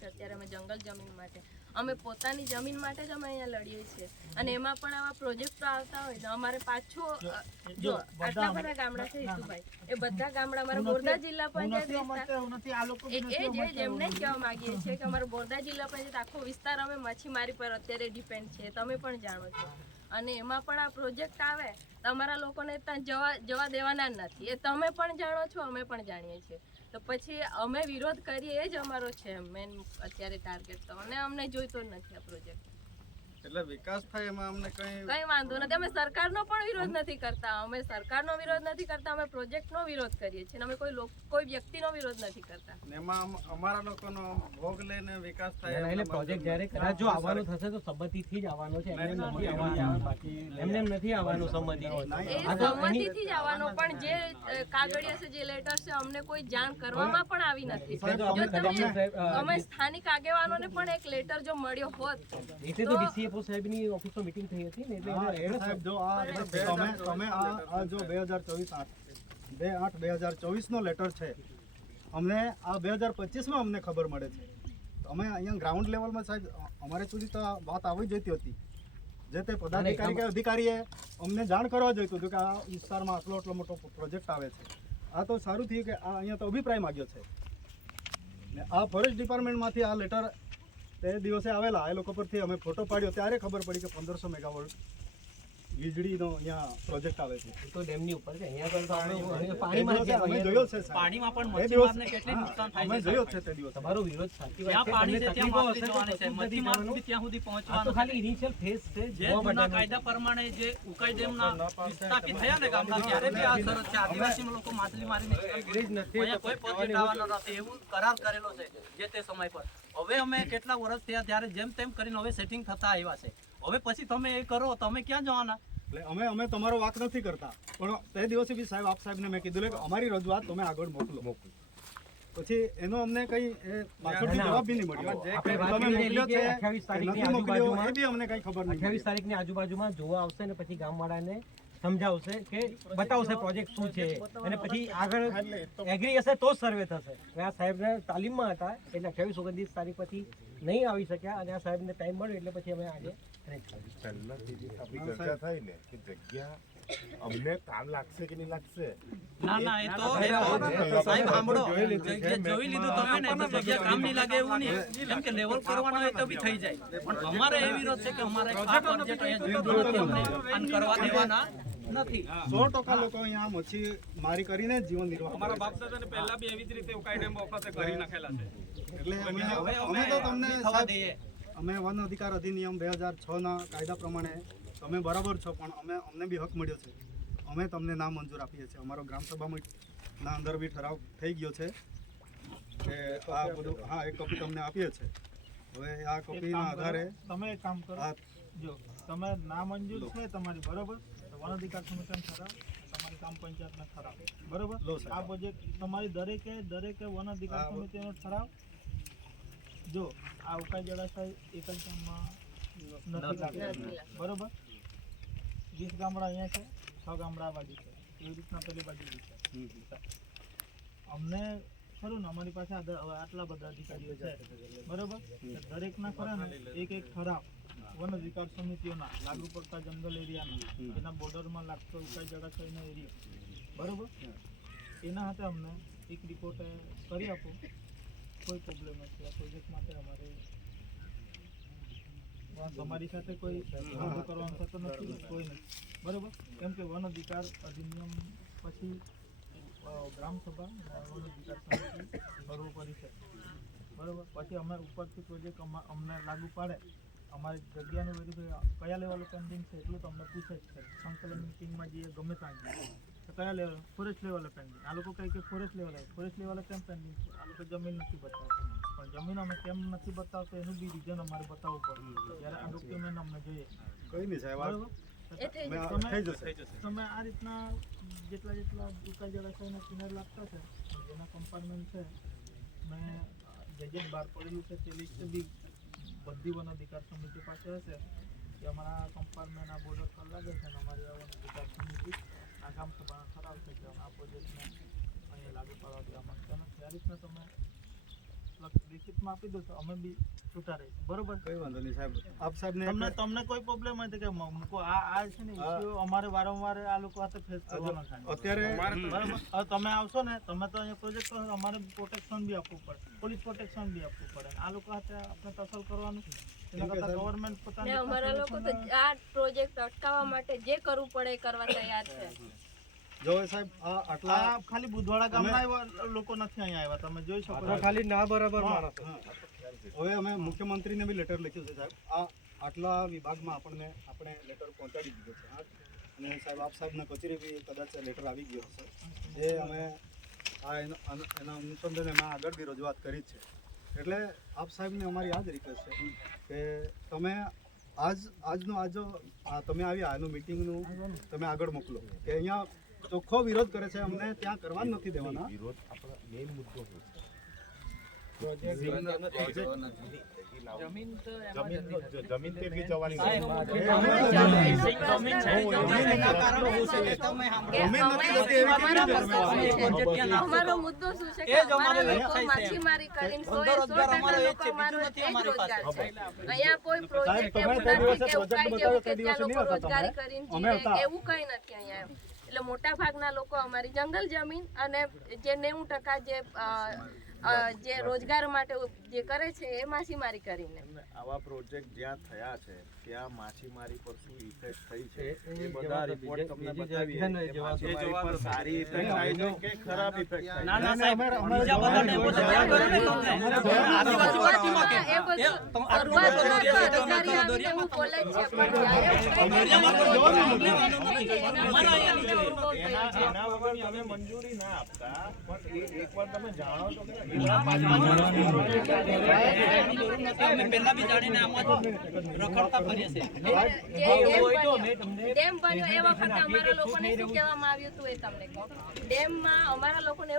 છે. અત્યારે અમે જંગલ જમીન માટે. અમે પોતાની જમીન માટે જ અમે અહીંયા લડીએ છીએ. અને એમાં પણ આવા પ્રોજેક્ટો આવતા હોય તો અમારે પાછું જો આટલા બધા ગામડા છે હિતુભાઈ. એ બધા ગામડા અમારા બોરદા જિલ્લા પંચાયત એ જે એમને જ કહેવા માંગીએ છીએ કે અમારો બોરદા જિલ્લા પંચાયત આખો વિસ્તાર અમે માછીમારી પર અત્યારે ડિપેન્ડ છે તમે પણ જાણો છો. અને એમાં પણ આ પ્રોજેક્ટ આવે, તમારા લોકોને ત્યાં જવા જવા દેવાના નથી. એ તમે પણ જાણો છો, અમે પણ જાણીએ છીએ. તો પછી અમે વિરોધ કરીએ એ જ અમારો છે મેન અત્યારે ટાર્ગેટ તો. અને અમને જોઈતો નથી આ પ્રોજેક્ટ એટલે વિકાસ થાય એમાં અમને કઈ કઈ વાંધો નથી. અમે સરકારનો પણ વિરોધ નથી કરતા. અમે સરકારનો વિરોધ નથી કરતા. અમે પ્રોજેક્ટનો વિરોધ કરીએ છીએ. અમે કોઈ કોઈ વ્યક્તિનો વિરોધ નથી કરતા. એમાં અમારા લોકોનો ભોગ લઈને વિકાસ થાય એટલે પ્રોજેક્ટ જ્યારે. કદાચ જો આવવાનું થશે તો સંમતિથી જ આવવાનો છે. એમને નથી આવવાનું. એમને નથી આવવાનું સંમતિ. સંમતિથી જ આવવાનો પણ જે કાગળિયા છે જે લેટર છે અમને કોઈ જાણ કરવામાં પણ આવી નથી. જો તમે અમે સ્થાનિક આગેવાનોને પણ એક લેટર જો મળ્યો હોત તો ડીસીએફઓ સાહેબની ઓફિસમાં મીટિંગ થઈ હતી ને એટલે સાહેબ જો આ તમે તમે આ આ જો બે હજાર ચોવીસ આઠ બે આઠ બે હજાર ચોવીસનો લેટર છે. અમને આ બે હજાર પચીસમાં અમને ખબર મળે છે. અમે અહીંયા ગ્રાઉન્ડ લેવલમાં સાહેબ અમારે સુધી તો વાત આવી જતી હતી. જે તે પદાધિકારી કે અધિકારીએ અમને જાણ કરવા જોઈતું હતું કે આ વિસ્તારમાં આટલો આટલો મોટો પ્રોજેક્ટ આવે છે. આ તો સારું થયું કે આ અહીંયા તો અભિપ્રાય માગ્યો છે. ને આ ફોરેસ્ટ ડિપાર્ટમેન્ટમાંથી આ લેટર તે દિવસે આવેલા એ લોકો પરથી અમે ફોટો પાડ્યો. ત્યારે ખબર પડી કે પંદરસો મેગાવોલ્ટ વીજળીનો અહીંયા પ્રોજેક્ટ આવે છે. તો ડેમની ઉપર છે. અહીંયા પાણીમાં જોયો છે સાહેબ. પાણીમાં પણ દિવસ મચ્છીમારને કેટલી નુકસાન થાય છે જોયો છે તે દિવસે. તમારો વિરોધ સાચી વાત પાણી છે ત્યાં તકલીફો માછલી હશે છે મચ્છીમાર સુધી ત્યાં સુધી પહોંચવાનું. ખાલી ઇનિશિયલ ફેઝ છે જે જૂના કાયદા પ્રમાણે જે ઉકાઈ ડેમના વિસ્તાપિત થયા ને ગામડા ત્યારે બી આ શરત છે. આદિવાસી લોકો માછલી મારીને કોઈ પ્રોજેક્ટ આવવાનો નથી. એવું કરાર કરેલો છે જે તે સમય પર. હવે અમે કેટલા વર્ષ થયા ત્યારે જેમ તેમ કરીને હવે સેટિંગ થતા આવ્યા છે. હવે પછી તમે એ કરો તમે ક્યાં જવાના? એટલે અમે અમે તમારો વાક નથી કરતા. પણ તે દિવસે બી સાહેબ આપ સાહેબને મેં કીધું કે અમારી રજૂઆત તમે આગળ મોકલો. પછી એનો અમને કઈ પાછળથી જવાબ બી નહીં મળ્યો. તમે મોકલ્યો છે 28 કે તારીખની નથી મોકલ્યો એ આજુબાજુમાં બી અમને કઈ ખબર નહીં. અઠ્યાવીસ તારીખની આજુબાજુમાં જોવા આવશે ને પછી ગામવાળાને સમજાવશે કે બતાવશે પ્રોજેક્ટ શું છે. અને પછી આગળ એગ્રી હશે તો જ સર્વે થશે. આ સાહેબને તાલીમમાં હતા એટલે અઠ્યાવીસ ઓગણત્રીસ તારીખ પછી નહીં આવી શક્યા અને આ સાહેબને ટાઈમ મળ્યો એટલે પછી અમે આજે arrange જે આપણી ચર્ચા થઈ ને કે જગ્યા અમને કામ લાગશે કે નહીં લાગશે? ના ના એ તો સાહેબ સાંભળો. જોઈ લીધું તમે ને તો જગ્યા કામ નહીં લાગે એવું નહીં. કેમ કે લેવલ કરવાનો હોય તો બી થઈ જાય. પણ અમારે એ વિરોધ છે કે અમારે પ્રોજેક્ટ અહીંયા જોઈતો નથી અમને અને કરવા દેવાના. નથી. સો ટકા લોકો અહીંયા મચ્છી મારી કરીને જ જીવન નિર્વાહ અમારા બાપ દાદાને પહેલા બી એવી જ રીતે ઉકાઈ ડેમ વખતે કરી નાખેલા છે. એટલે અમે તો તમને થવા દઈએ. અમે વન અધિકાર અધિનિયમ બે હજાર છના ના કાયદા પ્રમાણે તમે બરાબર છો પણ અમે અમને બી હક મળ્યો છે. અમે તમને નામ મંજૂર આપીએ છીએ. અમારો ગ્રામસભામાં ના અંદર બી ઠરાવ થઈ ગયો છે કે આ બધું હા એક કોપી તમને આપીએ છીએ. હવે આ કોપીના આધારે તમે એક કામ કરો. જો તમે ના મંજૂર છે તમારી બરોબર. વન અધિકાર કેમ ઠરાવ તમારી ગ્રામ પંચાયતનો ઠરાવ. બરોબર? આ પ્રોજેક્ટ તમારી દરેકે દરેકે વન અધિકાર સમિતિનો ઠરાવ. જો આ ઉકાઈ જળાશય એક નથી લાગતું. બરોબર? વીસ ગામડા અહીંયા છે છ ગામડા બાજુ છે. એવી રીતના પેલી બાજુ છે. અમને ખરું ને અમારી પાસે આટલા બધા અધિકારીઓ છે. બરોબર? દરેકના ખરા ને એક એક ઠરાવ. વન અધિકાર સમિતિઓના લાગુ પડતા જંગલ એરિયાના એના બોર્ડરમાં લાગતો ઉકાઈ જળાશયનો એરિયા. બરોબર? એના હાથે અમને એક રિપોર્ટ કરી આપો. કોઈ પ્રોબ્લેમ નથી. આ પ્રોજેક્ટ માટે અમારે તમારી સાથે કોઈ કરવાનું થતો નથી કોઈ નથી. બરોબર? કેમ કે વન અધિકાર અધિનિયમ પછી ગ્રામ સભા વન અધિકાર સમિતિ સર્વોપરી છે. બરોબર? પછી અમે ઉપરથી પ્રોજેક્ટ અમને લાગુ પાડે. અમારી જગ્યાનું બધું કયા લેવલ પેન્ડિંગ છે એટલું તમને અમને પૂછે જ છે. સંકલન મિટિંગમાં જઈએ ગમે ત્યાં જઈએ. તો કયા લેવલ ફોરેસ્ટ લેવલે પેન્ડિંગ આ લોકો કહે કે ફોરેસ્ટ લેવલે ફોરેસ્ટ લેવલે કેમ પેન્ડિંગ છે? આ લોકો જમીન નથી બતાવતા. પણ જમીન અમે કેમ નથી બતાવતા એનું બી રીઝન અમારે બતાવવું પડે. ત્યારે આ ડોક્યુમેન્ટ અમને જોઈએ. કઈ નહીં સાહેબ તમે- આ રીતના જેટલા જેટલા દુકાન જળાશયના કિનારે લાગતા છે. જેના કમ્પાર્ટમેન્ટ છે મેં જે જે બહાર પડેલું છે તે લિસ્ટ બી બધી વન અધિકાર સમિતિ પાસે હશે કે અમારા કમ્પાર્ટમેન્ટ આ બોર્ડર પર લાગે છે અને અમારી આ વન અધિકાર સમિતિ આ ગામ સભાના ઠરાવ છે, કે આ પ્રોજેક્ટને અહીંયા લાગુ પાડવા દેવા માંગતા નથી. આ રીતના તમે લિખિતમાં આપી દો તો અમે બી છૂટા રહીશું બરોબર? કઈ વાંધો નહીં સાહેબ. આપ સાહેબને તમને તમને કોઈ પ્રોબ્લેમ હોય કે મૂકો. આ આ છે ને issue અમારે વારંવાર આ લોકો સાથે ફેસ કરવાનો થાય અત્યારે બરાબર? તમે આવશો ને તમે તો અહીંયા પ્રોજેક્ટ કરો અમારે પ્રોટેક્શન બી આપવું પડે. પોલીસ પ્રોટેક્શન બી આપવું પડે. આ લોકો સાથે આપણે ટસલ કરવાનું. ગવર્મેન્ટ ને અમારા લોકો તો આ પ્રોજેક્ટ અટકાવવા માટે જે કરવું પડે એ કરવા તૈયાર છે. જો સાહેબ આ આટલા ખાલી બુધવાડા ગામના લોકો નથી અહીંયા આવ્યા તમે જોઈ શકો ખાલી ના બરાબર માણસ. હવે અમે મુખ્યમંત્રીને બી લેટર લખ્યું છે સાહેબ. આ આટલા વિભાગમાં આપણને આપણે લેટર પહોંચાડી દીધો છે. હા. અને સાહેબ આપ સાહેબના કચેરી બી કદાચ લેટર આવી ગયો હશે. એ અમે આ એનો- અન- એના અનુસંધાને અમે આગળ બી રજૂઆત કરી છે. એટલે આપ સાહેબને અમારી આ જ રિક્વેસ્ટ છે કે તમે આજ આજનો આજ તમે આવ્યા આનું મિટિંગનું તમે આગળ મોકલો. કે અહીંયા ચોખ્ખો વિરોધ કરે છે અમને ત્યાં કરવા નથી દેવાના. વિરોધ આપણો મેઇન મુદ્દો રોજગાર કરીને અમે એવું કઈ નથી અહીંયા. એટલે મોટા ભાગના લોકો અમારી જંગલ જમીન અને જે નેવું ટકા જે જે રોજગાર માટે જે કરે છે એ માછીમારી કરીને. આવા પ્રોજેક્ટ જ્યાં થયા છે ત્યાં માછીમારી પર શું ઇફેક્ટ થઈ છે એ બધા રિપોર્ટ તમને બતાવીએ. જવાબ સારી ઇફેક્ટ થાય છે કે ખરાબ ઇફેક્ટ થાય ના ના સાહેબ બીજા બધા ડેમો તો ત્યાં કરે ને તમને. આદિવાસી વસ્તીમાં કે બધું તમે આ શરૂઆતમાં તો દોરિયામાં અધિકારી આવીને એવું બોલે જ છે પણ દરિયામાં તો નથી. અમારા અહીંયા નીચે. એના વગર તમે મંજૂરી ના આપતા પણ એકવાર તમે જાણો છો ડેમ બન્યો એ વખતે અમારા લોકોને શું કહેવામાં આવ્યું હતું એ તમને ડેમમાં અમારા લોકોને